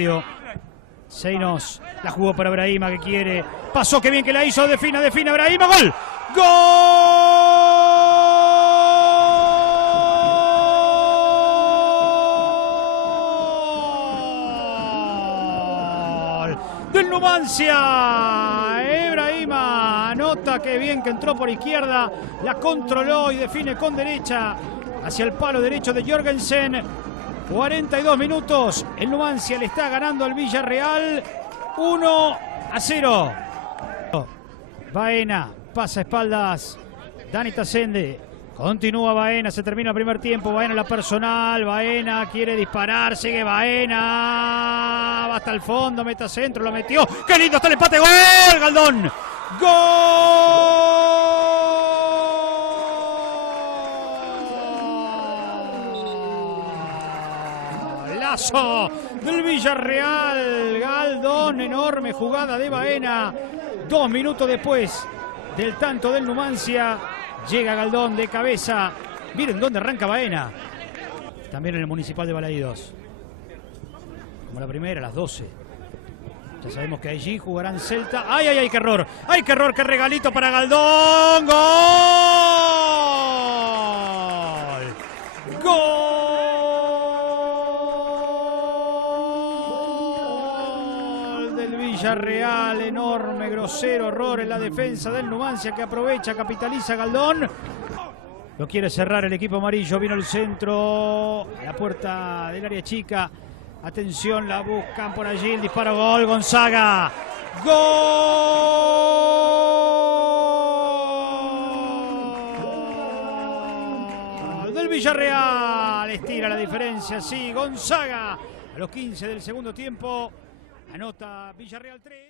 estadio. Seinos la jugó para Brahima que quiere. Pasó, que bien que la hizo. Defina Brahima. ¡Gol! ¡Gol! Del Numancia. Brahima anota, que bien que entró por izquierda. La controló y define con derecha hacia el palo derecho de Jorgensen. 42 minutos. El Numancia le está ganando al Villarreal 1-0. Baena pasa espaldas. Dani Tasende. Continúa Baena. Se termina el primer tiempo. Baena la personal. Baena quiere disparar. Sigue Baena. Va hasta el fondo. Meta centro. Lo metió. ¡Qué lindo está el empate! ¡Gol! Galdón. Golazo del Villarreal. Galdón, enorme jugada de Baena. 2 minutos después del tanto del Numancia, llega Galdón de cabeza. Miren dónde arranca Baena. También en el Municipal de Balaídos. Como la primera, a las 12. Ya sabemos que allí jugarán Celta. ¡Ay, ay, ay! ¡Qué error! ¡Ay, qué error! ¡Qué regalito para Galdón! ¡Gol! ¡Gol! Del Villarreal. Enorme, grosero error en la defensa del Numancia, que aprovecha, capitaliza Galdón. Lo quiere cerrar el equipo amarillo. Vino el centro a la puerta del área chica. Atención, la buscan por allí, el disparo, gol, Gonzaga. ¡Gol! Del Villarreal. Estira la diferencia, sí, Gonzaga. A los 15 del segundo tiempo, anota Villarreal 3.